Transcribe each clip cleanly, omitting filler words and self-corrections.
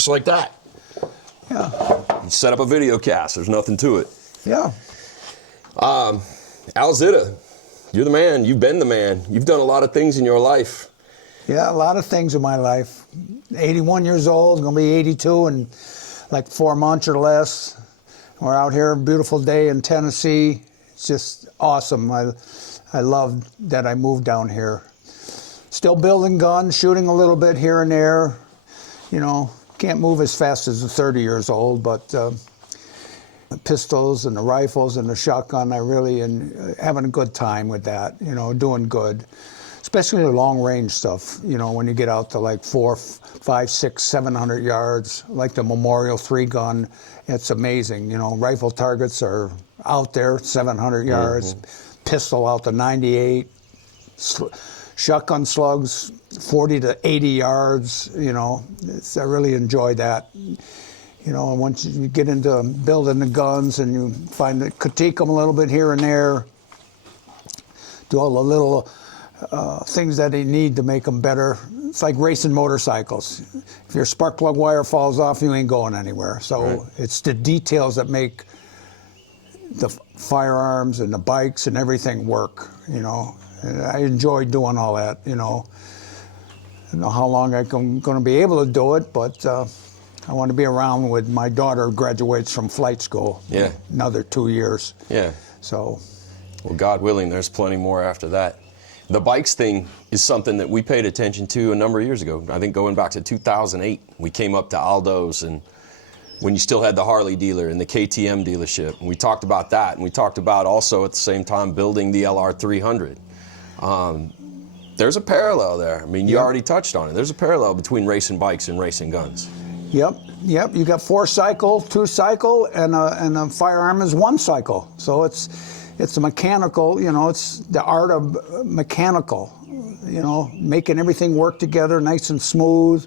just like that. Yeah. You set up a VideoCast. There's nothing to it. Yeah. Al Zitta, you're the man. You've been the man. You've done a lot of things in your life. Yeah, a lot of things in my life. 81 years old, going to be 82 in like 4 months or less. We're out here, beautiful day in Tennessee. It's just awesome. I love that I moved down here. Still building guns, shooting a little bit here and there. You know, can't move as fast as a 30 years old, but the pistols and the rifles and the shotgun, I really am having a good time with that, you know, doing good. Especially the long range stuff, you know, when you get out to like 400, 500, 600, 700 yards, like the Memorial 3 gun, it's amazing. You know, rifle targets are out there, 700 yards, pistol out to 98, shotgun slugs, 40 to 80 yards, you know, I really enjoy that. You know, and once you get into building the guns and you find that critique them a little bit here and there, do all the little things that they need to make them better. It's like racing motorcycles. If your spark plug wire falls off, you ain't going anywhere. So it's the details that make the firearms and the bikes and everything work, you know. And I enjoy doing all that, you know. I don't know how long I'm going to be able to do it, but I want to be around when my daughter graduates from flight school. Yeah. Another 2 years. Yeah. So. Well, God willing, there's plenty more after that. The bikes thing is something that we paid attention to a number of years ago. I think going back to 2008, we came up to Aldo's, and when you still had the Harley dealer and the KTM dealership. And we talked about that, and we talked about also at the same time building the LR300. There's a parallel there. I mean, you already touched on it. There's a parallel between racing bikes and racing guns. Yep. You got 4 cycle, 2 cycle, and a firearm is 1 cycle. So it's a mechanical, you know, it's the art of mechanical, you know, making everything work together nice and smooth.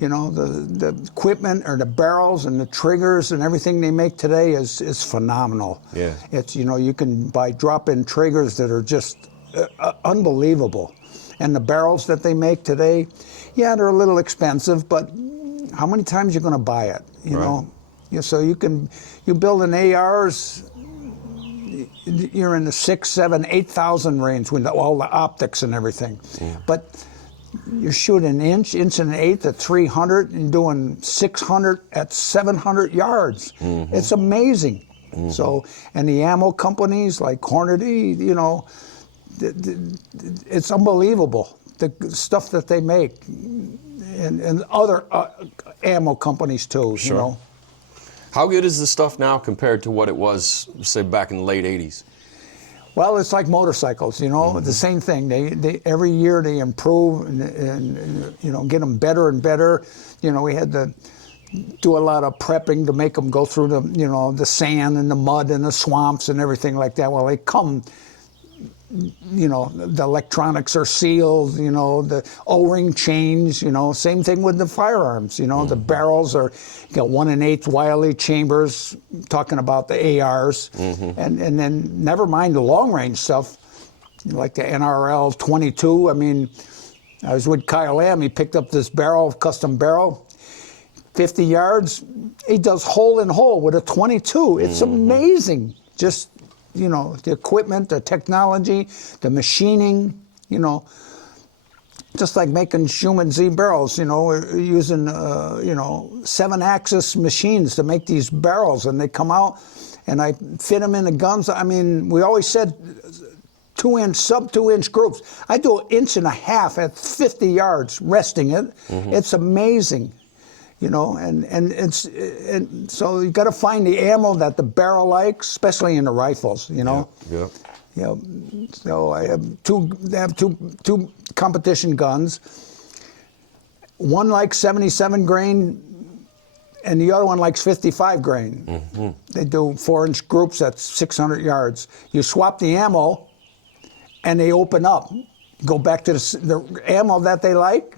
You know, the equipment or the barrels and the triggers and everything they make today is phenomenal. Yeah. It's, you know, you can buy drop-in triggers that are just unbelievable. And the barrels that they make today, yeah, they're a little expensive, but how many times you're going to buy it, you know? Yeah, so you build an ARs, you're in the 6, 7, 8,000 range with all the optics and everything. Yeah. But you're shooting an inch and an eighth at 300 and doing 600 at 700 yards. It's amazing. So, and the ammo companies like Hornady, you know, it's unbelievable, the stuff that they make. And other ammo companies too, you know. How good is the stuff now compared to what it was, say, back in the late 80s? Well, it's like motorcycles, you know, the same thing. They every year they improve and you know, get them better and better. You know, we had to do a lot of prepping to make them go through the, you know, the sand and the mud and the swamps and everything like that. Well, they come, you know, the electronics are sealed, you know, the O-ring change, you know, same thing with the firearms, you know, the barrels are, you got 1 1/8 Wiley chambers, talking about the ARs, and then never mind the long range stuff, like the NRL 22. I mean, I was with Kyle Lamb, he picked up this barrel, custom barrel, 50 yards, he does hole in hole with a 22. It's amazing, just, you know, the equipment, the technology, the machining, you know, just like making SchulemanZ barrels, you know, we're using, you know, 7-axis machines to make these barrels, and they come out, and I fit them in the guns. I mean, we always said 2-inch, sub 2-inch groups. I do 1.5 inches at 50 yards, resting it. It's amazing. You know, and so you got to find the ammo that the barrel likes, especially in the rifles. You know. Yeah. You know, so I have two competition guns. One likes 77 grain, and the other one likes 55 grain. They do 4-inch groups at 600 yards. You swap the ammo, and they open up. Go back to the ammo that they like,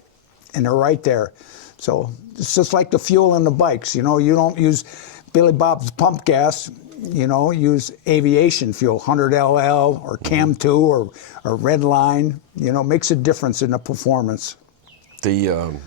and they're right there. So it's just like the fuel in the bikes, you know, you don't use Billy Bob's pump gas, you know, use aviation fuel, 100 LL or Cam 2 or Red Line, you know, makes a difference in the performance. The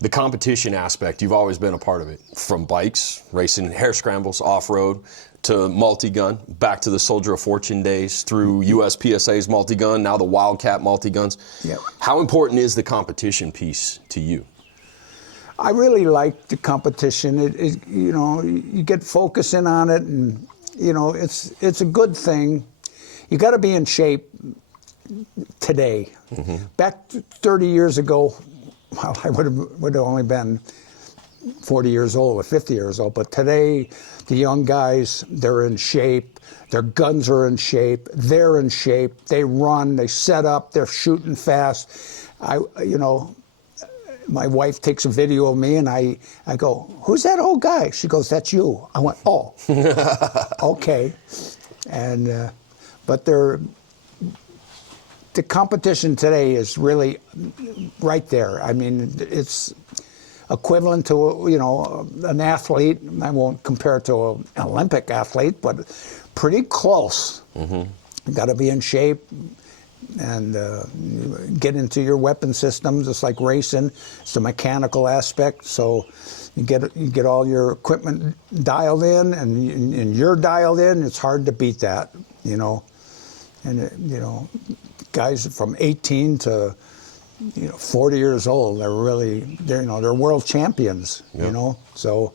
The competition aspect, you've always been a part of it. From bikes, racing, hair scrambles, off-road, to multi-gun, back to the Soldier of Fortune days, through USPSA's multi-gun, now the Wildcat multi-guns. Yep. How important is the competition piece to you? I really like the competition. You know, you get focusing on it, and you know, it's a good thing. You got to be in shape today. Back 30 years ago, well, I would have only been 40 years old or 50 years old, but today, the young guys, they're in shape, their guns are in shape, they're in shape, they run, they set up, they're shooting fast. You know, my wife takes a video of me and I go, "Who's that old guy?" She goes, "That's you." I went, "Oh, okay." And, but the competition today is really right there. I mean, it's equivalent to, you know, an athlete. I won't compare it to an Olympic athlete, but pretty close. You got to be in shape and get into your weapon systems. It's like racing. It's the mechanical aspect. So you get all your equipment dialed in, and you're dialed in. It's hard to beat that, you know. And you know, guys from 18 to 40 years old, they're world champions, you know. So,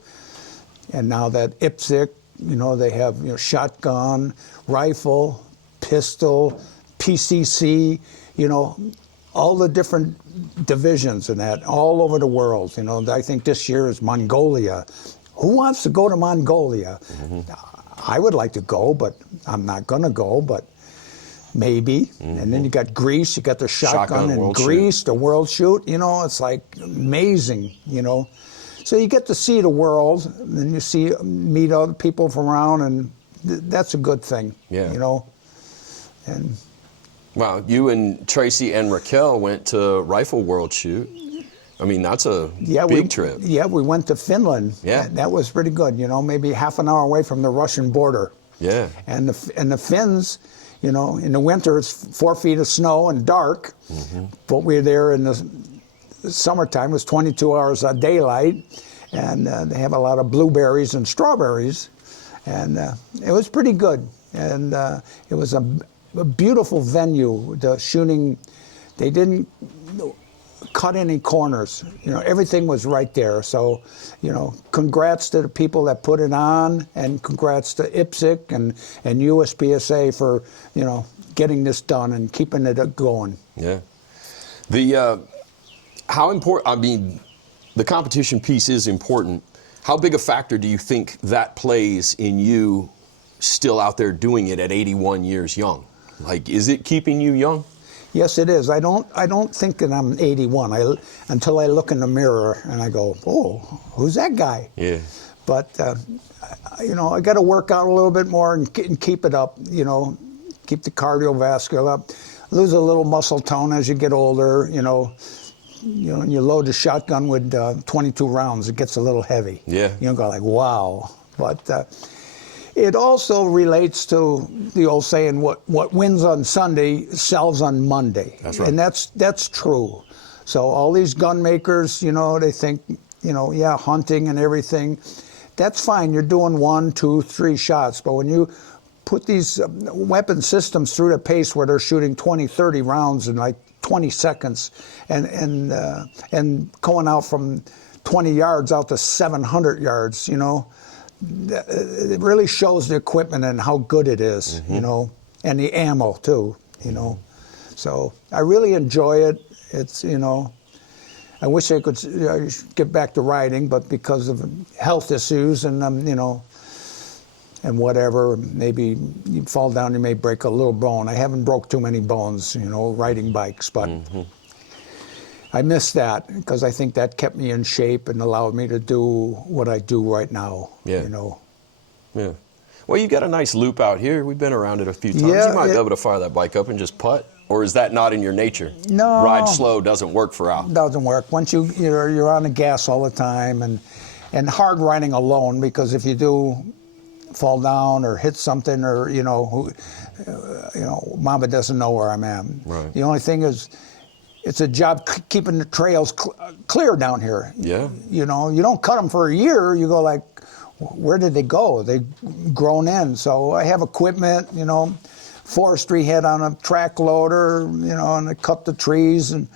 and now that IPSC, you know, they have shotgun, rifle, pistol, PCC, you know, all the different divisions in that all over the world. You know, I think this year is Mongolia. Who wants to go to Mongolia? I would like to go, but I'm not gonna go, but maybe. And then you got Greece, you got the shotgun in Greece, the world shoot. You know, it's like amazing, you know. So you get to see the world, and then you meet other people from around, and that's a good thing, you know. And wow, you and Tracy and Raquel went to Rifle World Shoot. I mean, that's a big trip. Yeah, we went to Finland. Yeah. That was pretty good, you know, maybe half an hour away from the Russian border. Yeah. And the Finns, you know, in the winter it's 4 feet of snow and dark, but we were there in the summertime. It was 22 hours of daylight, and they have a lot of blueberries and strawberries, and it was pretty good. And it was a beautiful venue. The shooting, they didn't cut any corners. You know, everything was right there. So, you know, congrats to the people that put it on, and congrats to IPSC and USPSA for, you know, getting this done and keeping it going. Yeah. How important, I mean, the competition piece is important. How big a factor do you think that plays in you still out there doing it at 81 years young? Like, is it keeping you young? Yes, it is. I don't think that I'm 81 until I look in the mirror and I go, "Oh, who's that guy?" Yeah. But you know, I got to work out a little bit more and keep it up. You know, keep the cardiovascular up. Lose a little muscle tone as you get older. You know, you load the shotgun with 22 rounds, it gets a little heavy. Yeah. You don't go like, wow. But it also relates to the old saying, what wins on Sunday sells on Monday. That's right. And that's true. So all these gun makers, you know, they think, you know, yeah, hunting and everything, that's fine. You're doing 1, 2, 3 shots. But when you put these weapon systems through the pace where they're shooting 20, 30 rounds in like 20 seconds and going out from 20 yards out to 700 yards, you know, it really shows the equipment and how good it is, you know, and the ammo too, you know. So I really enjoy it. It's, you know, I wish I could get back to riding, but because of health issues and, you know, and whatever, maybe you fall down, you may break a little bone. I haven't broke too many bones, you know, riding bikes, but I miss that because I think that kept me in shape and allowed me to do what I do right now, you know. Yeah. Well, you got a nice loop out here. We've been around it a few times. Yeah, you might be able to fire that bike up and just putt, or is that not in your nature? No. Ride slow doesn't work for Al. Doesn't work. Once you're on the gas all the time and hard riding alone, because if you do fall down or hit something, or you know, Mama doesn't know where I'm at. Right. The only thing is, it's a job keeping the trails clear down here. Yeah. You know, you don't cut them for a year. You go like, where did they go? They grown in. So I have equipment, you know, forestry head on a track loader, you know, and I cut the trees and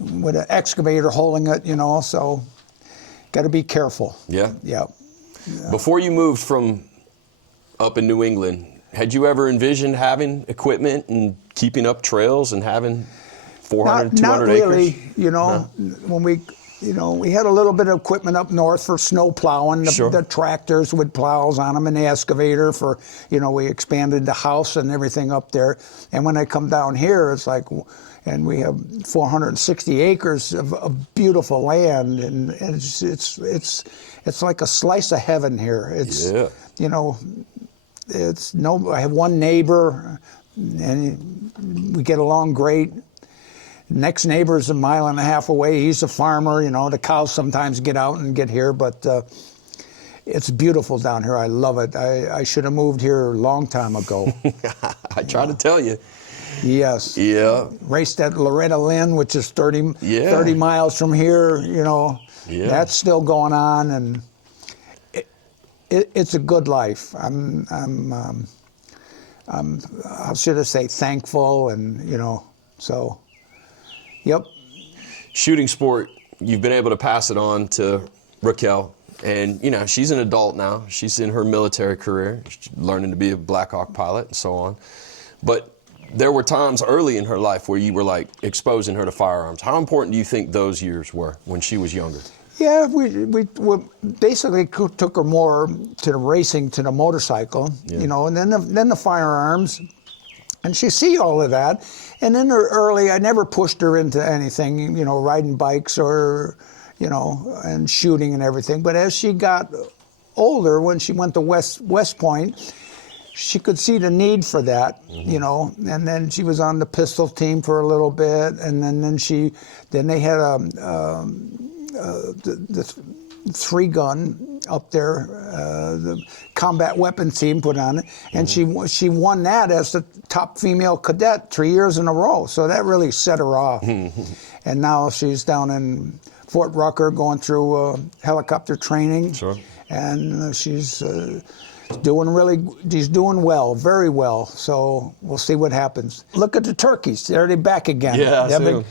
with an excavator holding it, you know, so got to be careful. Yeah. Yeah. Before you moved from up in New England, had you ever envisioned having equipment and keeping up trails and having 400, 200 acres? Not really, you know, when we had a little bit of equipment up north for snow plowing, the tractors with plows on them and the excavator for, you know, we expanded the house and everything up there. And when I come down here, it's like, and we have 460 acres of beautiful land, and it's like a slice of heaven here. It's, you know, I have one neighbor, and we get along great. Next neighbor's a mile and a half away. He's a farmer, you know. The cows sometimes get out and get here, but it's beautiful down here. I love it. I should have moved here a long time ago. I try to tell you. Yes. Yeah. Raced at Loretta Lynn, which is 30 miles from here, you know. Yeah. That's still going on, and it's a good life. I should have say thankful, and, you know, so. Yep. Shooting sport, you've been able to pass it on to Raquel, and you know she's an adult now. She's in her military career, learning to be a Black Hawk pilot and so on. But there were times early in her life where you were like exposing her to firearms. How important do you think those years were when she was younger? Yeah, we basically took her more to the racing, to the motorcycle, you know, and then the firearms. And she see all of that. And in her early, I never pushed her into anything, you know, riding bikes or, you know, and shooting and everything. But as she got older, when she went to West Point, she could see the need for that, you know. And then she was on the pistol team for a little bit. And then they had the 3-gun up there, the combat weapons team put on it, and she won that as the top female cadet 3 years in a row. So that really set her off. And now she's down in Fort Rucker going through helicopter training. Sure. And she's doing well, very well. So we'll see what happens. Look at the turkeys. They're back again. Yeah, they're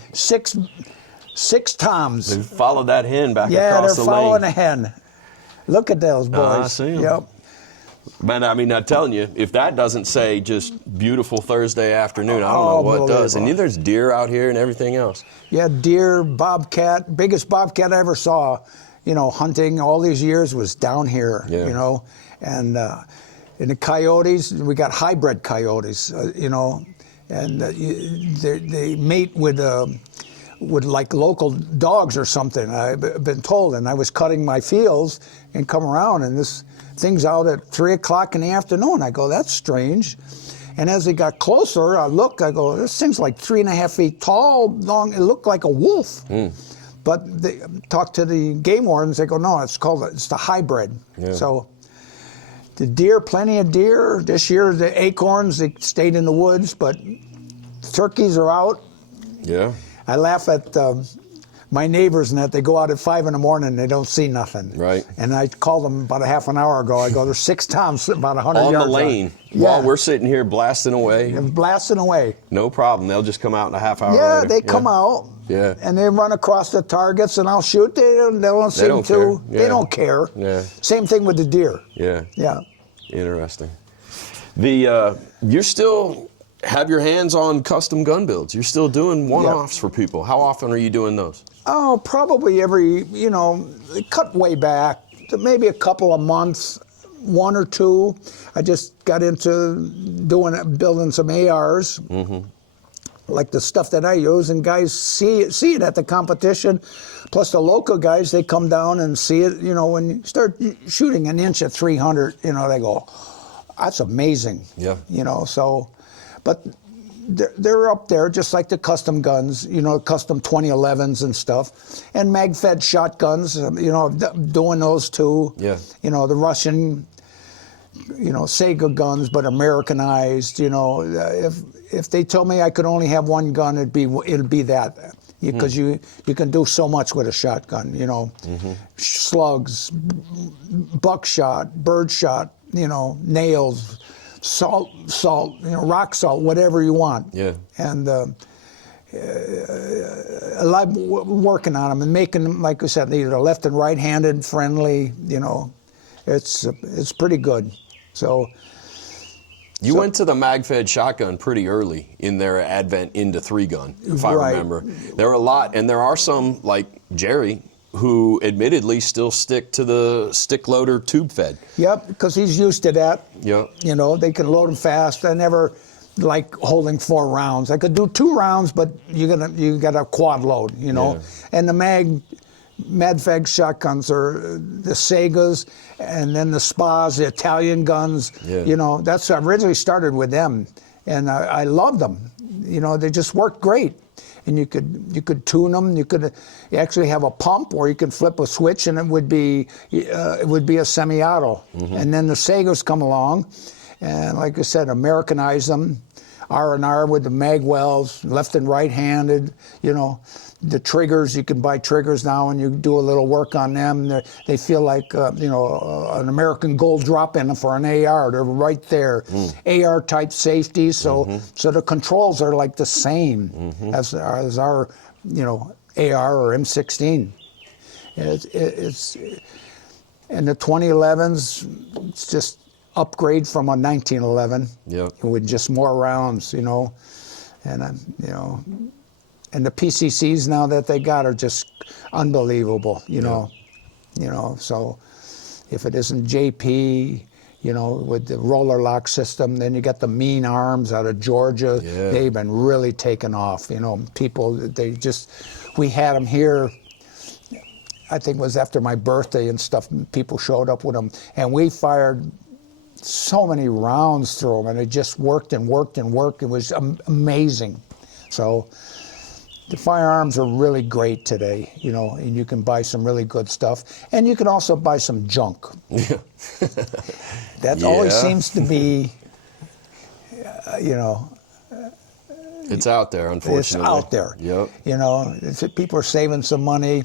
six toms. They followed that hen back across the lane. Yeah, they're following a hen. Look at those boys. I see them. Yep. But I mean, I'm telling you, if that doesn't say just beautiful Thursday afternoon, I don't know what does. And there's deer out here and everything else. Yeah, deer, bobcat. Biggest bobcat I ever saw, you know, hunting all these years was down here, you know. And the coyotes, we got hybrid coyotes, you know, and they mate with like local dogs or something, I've been told. And I was cutting my fields and come around, and this thing's out at 3 o'clock in the afternoon. I go, that's strange. And as it got closer, I go, this thing's like 3.5 feet tall, long. It looked like a wolf. But they talk to the game wardens. They go, no, it's the hybrid. Yeah. So the deer, plenty of deer. This year, the acorns, they stayed in the woods, but turkeys are out. Yeah. I laugh at my neighbors and that they go out at 5 in the morning and they don't see nothing. Right. And I called them about a half an hour ago. I go, there's 6 toms about 100 yards on the lane. While we're sitting here blasting away. Blasting away. No problem. They'll just come out in a half hour later. They come out. Yeah. And they run across the targets and I'll shoot. They don't seem to. Yeah. They don't care. Yeah. Same thing with the deer. Yeah. Yeah. Interesting. You still have your hands on custom gun builds. You're still doing one-offs for people. How often are you doing those? Oh, probably every, cut way back, maybe a couple of months, 1 or 2. I just got into building some ARs, like the stuff that I use, and guys see it at the competition. Plus the local guys, they come down and see it. When you start shooting an inch at 300, they go, that's amazing. Yeah. But they're up there just like the custom guns, custom 2011s and stuff, and mag-fed shotguns, doing those too. Yeah. The Russian, Sega guns, but Americanized. If they told me I could only have one gun, it'd be that. because you can do so much with a shotgun. You know, slugs, buckshot, birdshot. You know, nails, salt. You know, rock salt, whatever you want. Yeah. And I like working on them and making them, like I said, either left and right-handed friendly. You know, it's pretty good. So. You went to the mag-fed shotgun pretty early in their advent into 3-gun, if I remember. There are a lot, and there are some, like Jerry, who admittedly still stick to the stick loader tube fed. Yep, because he's used to that. Yep. You know, they can load them fast. I never like holding 4 rounds. I could do 2 rounds, but you got a quad load, you know. Yeah. And the mag-fed shotguns are the Segas, and then the Spas, the Italian guns. Yeah. You know, I originally started with them, and I loved them. You know, they just worked great. And you could tune them. You actually have a pump, or you could flip a switch, and it would be a semi-auto. And then the Segas come along, and like I said, Americanize them, R&R with the mag wells, left and right-handed. You know, the triggers, you can buy triggers now, and you do a little work on them. They feel like you know, an American Gold drop-in for an AR. They're right there. AR type safety, so the controls are like the same as our you know, AR or M16. It's and the 2011s, it's just upgrade from a 1911. Yep. With just more rounds, you know, and you know. And the PCCs now that they got are just unbelievable, you know. You know, so if it isn't JP, you know, with the roller lock system, then you got the Mean Arms out of Georgia. Yeah. They've been really taking off, you know. People, we had them here, I think it was after my birthday and stuff, people showed up with them. And we fired so many rounds through them, and it just worked and worked and worked. It was amazing. So the firearms are really great today, you know, and you can buy some really good stuff. And you can also buy some junk. Yeah. That always seems to be, you know. It's out there, unfortunately. It's out there. Yep. You know, people are saving some money.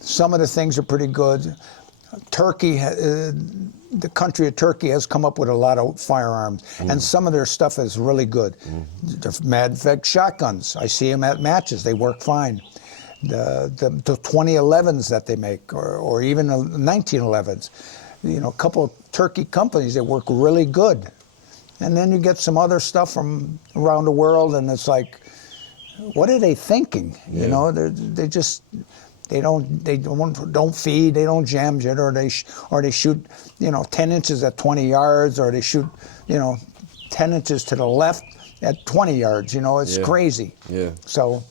Some of the things are pretty good. Turkey, the country of Turkey has come up with a lot of firearms, and some of their stuff is really good. They're mag-fed shotguns. I see them at matches. They work fine. The 2011s that they make, or even the 1911s, you know, a couple of Turkey companies that work really good. And then you get some other stuff from around the world, and it's like, what are they thinking? Yeah. You know, they just. They don't feed, they don't jam jet, or they shoot, you know, 10 inches at 20 yards, or they shoot, you know, 10 inches to the left at 20 yards. You know, it's crazy. Yeah. So,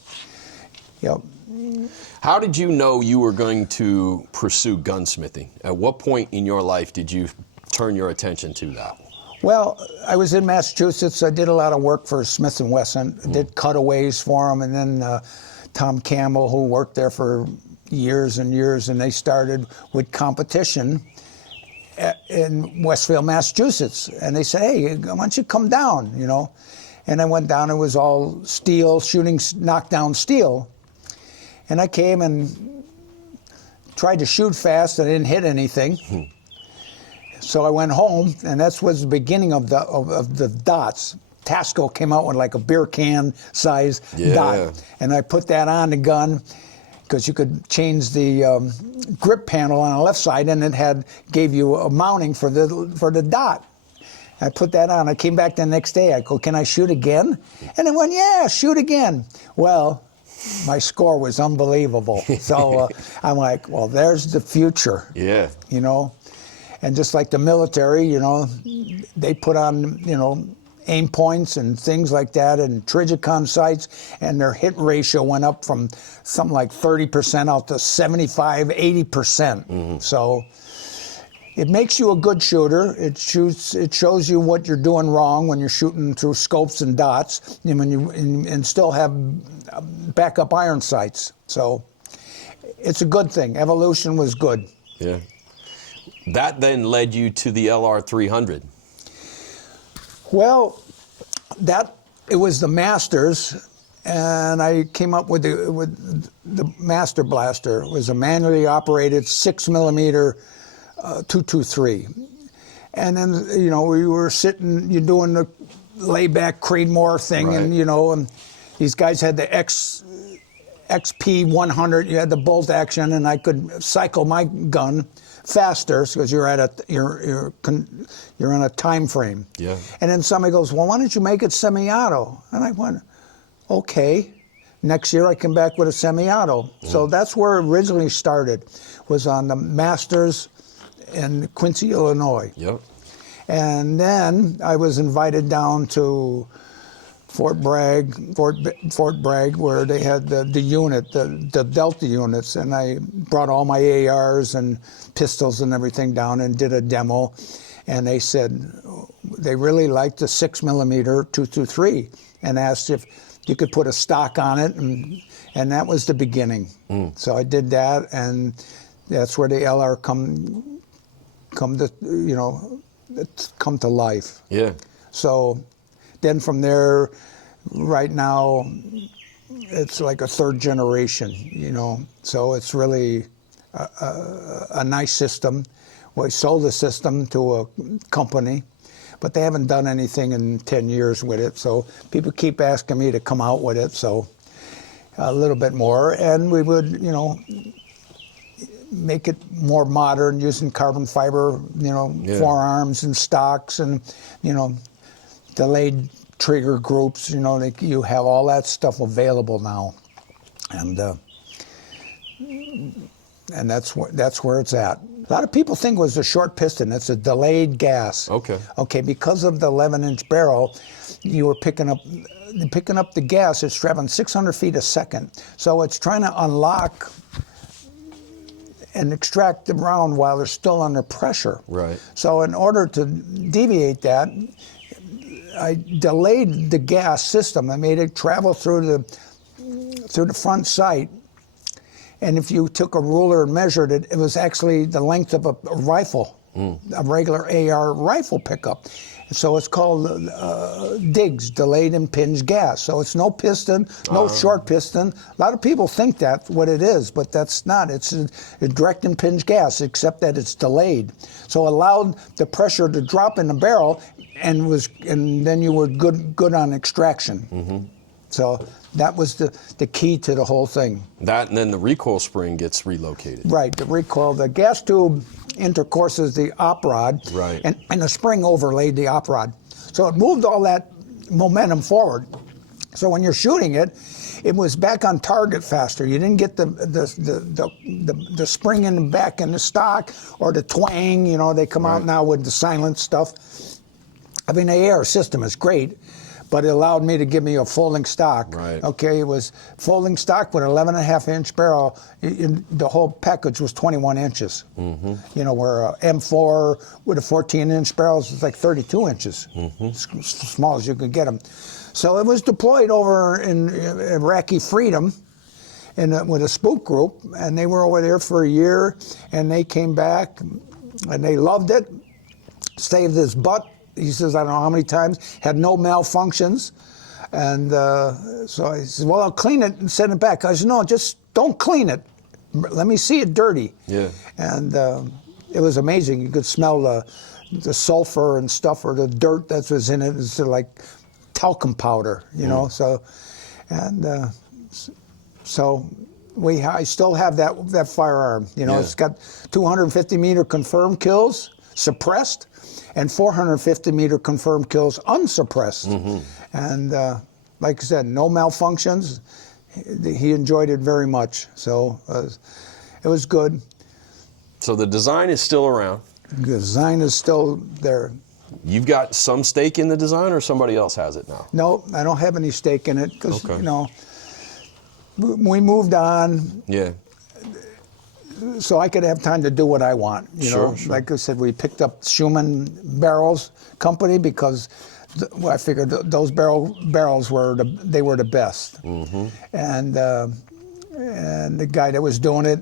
you know. How did you know you were going to pursue gunsmithing? At what point in your life did you turn your attention to that? Well, I was in Massachusetts. I did a lot of work for Smith & Wesson. Did cutaways for them, and then Tom Campbell, who worked there for years and years, and they started with competition in Westfield, Massachusetts. And they said, hey, why don't you come down, you know? And I went down, it was all steel, shooting knockdown steel. And I came and tried to shoot fast, I didn't hit anything. So I went home, and that was the beginning of the dots. Tasco came out with like a beer can size dot. And I put that on the gun, because you could change the grip panel on the left side, and it gave you a mounting for the dot. I put that on. I came back the next day. I go, can I shoot again? And it went, yeah, shoot again. Well, my score was unbelievable. So I'm like, well, there's the future. Yeah. You know, and just like the military, you know, they put on, you know, aim points and things like that, and Trigicon sights, and their hit ratio went up from something like 30% out to 75, 80%. So it makes you a good shooter. It shows you what you're doing wrong when you're shooting through scopes and dots, and and still have backup iron sights. So it's a good thing. Evolution was good. Yeah. That then led you to the LR300. Well, it was the Masters, and I came up with the Master Blaster. It was a manually operated 6mm 223. And then, you know, we were sitting, you're doing the layback Creedmoor thing, Right. and, you know, and these guys had the XP 100, you had the bolt action, and I could cycle my gun faster because you're on a time frame. Yeah. And then somebody goes, well, why don't you make it semi-auto? And I went, okay. Next year I come back with a semi-auto. So that's where it originally started, was on the Masters in Quincy, Illinois. Yep. And then I was invited down to Fort Bragg, where they had the unit, the Delta units, and I brought all my ARs and pistols and everything down and did a demo. And they said they really liked the 6mm 223 and asked if you could put a stock on it, and that was the beginning. So I did that, and that's where the LR come to life. Yeah. So then from there, right now, it's like a third generation, you know. So it's really a nice system. We sold the system to a company, but they haven't done anything in 10 years with it. So people keep asking me to come out with it, so a little bit more. And we would, you know, make it more modern using carbon fiber, you know, forearms and stocks and, you know, delayed trigger groups, you know, you have all that stuff available now. And that's where it's at. A lot of people think it was a short piston. It's a delayed gas. Okay. Okay, because of the 11-inch barrel, you were picking up the gas. It's traveling 600 feet a second. So it's trying to unlock and extract the round while they're still under pressure. Right. So in order to deviate that, I delayed the gas system. I made it travel through the front sight. And if you took a ruler and measured it, it was actually the length of a rifle, a regular AR rifle pickup. So it's called DIGS, delayed impinged gas. So it's no piston, no short piston. A lot of people think that's what it is, but that's not. It's a direct impinged gas, except that it's delayed. So it allowed the pressure to drop in the barrel, and then you were good on extraction. So that was the key to the whole thing. That, and then the recoil spring gets relocated. Right, the recoil. The gas tube intercourses the op rod, right, and the spring overlaid the op rod. So it moved all that momentum forward. So when you're shooting it, it was back on target faster. You didn't get the spring in the back in the stock or the twang. You know, they come out now with the silent stuff. I mean, the AR system is great, but it allowed me to give me a folding stock. Right. Okay, it was folding stock with an 11.5-inch barrel. The whole package was 21 inches. Mm-hmm. You know, where a M4 with a 14-inch barrel is like 32 inches. Mm-hmm. As small as you could get them. So it was deployed over in Iraqi Freedom with a spook group, and they were over there for a year, and they came back, and they loved it, saved his butt. He says, I don't know how many times, had no malfunctions. And so he says, well, I'll clean it and send it back. I said, no, just don't clean it. Let me see it dirty. Yeah. And it was amazing. You could smell the sulfur and stuff, or the dirt that was in it. It's like talcum powder, you know. So, and I still have that firearm. You know, it's got 250 meter confirmed kills, suppressed, and 450 meter confirmed kills unsuppressed. Mm-hmm. And like I said, no malfunctions. He enjoyed it very much. So it was good. So the design is still around. The design is still there. You've got some stake in the design, or somebody else has it now? No, I don't have any stake in it because, you know, we moved on. Yeah. So I could have time to do what I want, you know. Sure. Like I said, we picked up Schumann Barrels Company because I figured those barrels were the best. Mm-hmm. And the guy that was doing it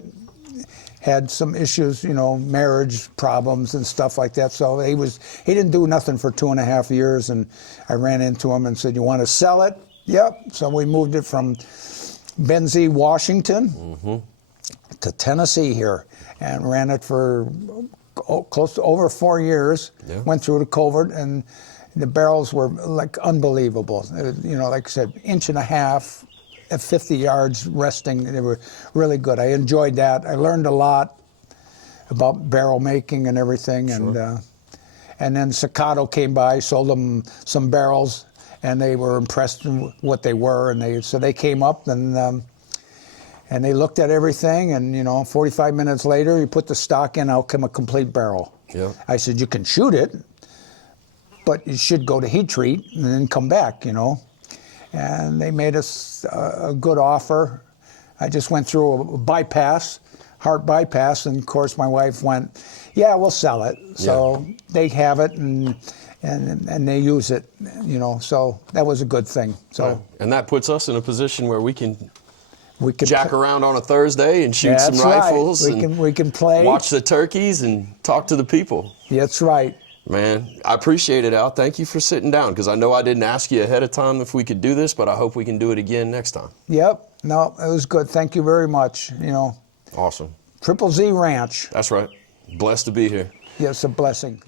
had some issues, you know, marriage problems and stuff like that. So he didn't do nothing for 2.5 years, and I ran into him and said, "You want to sell it Yep. So we moved it from Benzee, Washington to Tennessee here, and ran it for close to over 4 years. Yeah. Went through the covert, and the barrels were like unbelievable. You know, like I said, 1.5 inches at 50 yards resting. They were really good. I enjoyed that. I learned a lot about barrel making and everything. Sure. And then Staccato came by, sold them some barrels, and they were impressed with what they were. And so they came up and they looked at everything. And, you know, 45 minutes later, you put the stock in, out come a complete barrel. Yeah. I said, you can shoot it, but you should go to heat treat and then come back, you know. And they made us a good offer. I just went through a bypass, heart bypass, and of course my wife went, yeah, we'll sell it. So they have it and they use it, you know, so that was a good thing. So Right. And that puts us in a position where we can could jack around on a Thursday and shoot some rifles. Right. We can play. Watch the turkeys and talk to the people. That's right. Man, I appreciate it, Al. Thank you for sitting down, because I know I didn't ask you ahead of time if we could do this, but I hope we can do it again next time. Yep. No, it was good. Thank you very much. You know, Awesome. TrippleZ Ranch. That's right. Blessed to be here. Yes, a blessing.